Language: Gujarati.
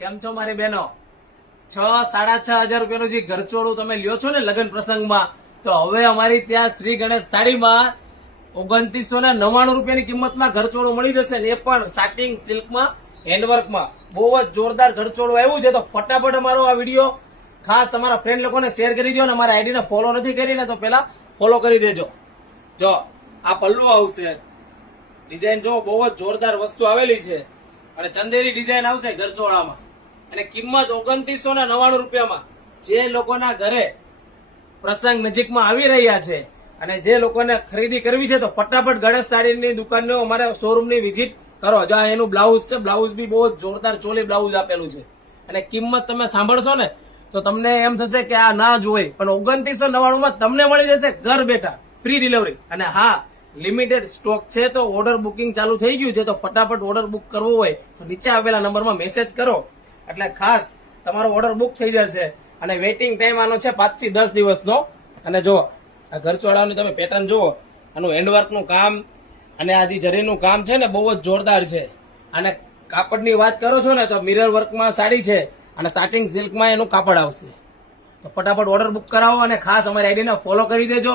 કેમ છો મારી બહેનો? 6-6.5 હજાર રૂપિયાનું જે ઘરચોળું તમે લ્યો છો ને લગ્ન પ્રસંગમાં, તો હવે અમારી ત્યાં શ્રી ગણેશ સાડીમાં 2999 રૂપિયાની કિંમતમાં ઘરચોળું મળી જશે ને, એ પણ સાટિંગ સિલ્કમાં હેન્ડવર્કમાં. બહુ જ જોરદાર ઘરચોળું આવ્યું છે. તો ફટાફટ અમારો આ વિડીયો ખાસ તમારા ફ્રેન્ડ લોકોને શેર કરી દો, અને અમારા આઈડીને ફોલો નથી કરીને તો પેલા ફોલો કરી દેજો. જો આ પલ્લુ આવશે, ડિઝાઇન જો બહુ જ જોરદાર વસ્તુ આવેલી છે, અને ચંદેરી ડિઝાઇન આવશે ઘરચોળામાં, અને કિંમત 2999 રૂપિયામાં. જે લોકોના ઘરે પ્રસંગ નજીકમાં આવી રહ્યા છે અને જે લોકોને ખરીદી કરવી છે તો ફટાફટ ગણેશ સાડીની દુકાનનો અમારા શોરૂમની વિઝિટ કરો. જો એનું બ્લાઉઝ છે, બ્લાઉઝ બી બહુ જોરદાર ચોલી બ્લાઉઝ આપેલું છે, અને કિંમત તમે સાંભળશો ને તો તમને એમ થશે કે આ ના જ હોય, પણ 2999 તમને મળી જશે ઘર બેઠા, ફ્રી ડિલિવરી. અને હા, લિમિટેડ સ્ટોક છે, તો ઓર્ડર બુકિંગ ચાલુ થઈ ગયું છે. તો ફટાફટ ઓર્ડર બુક કરવો હોય તો નીચે આવેલા નંબરમાં મેસેજ કરો, એટલે ખાસ તમારો ઓર્ડર બુક થઈ જશે. અને વેઇટિંગ ટાઈમ આનો છે 5 થી 10 દિવસનો. અને જો આ ઘરચોળાની તમે પેટર્ન જુઓ, આનું હેન્ડવર્કનું કામ અને આ જે જરીનું કામ છે ને બહુ જ જોરદાર છે. અને કાપડની વાત કરો છો ને તો મિરર વર્કમાં સાડી છે, અને સાટિંગ સિલ્કમાં એનું કાપડ આવશે. તો ફટાફટ ઓર્ડર બુક કરાવો, અને ખાસ અમારી આઈડીને ફોલો કરી દેજો.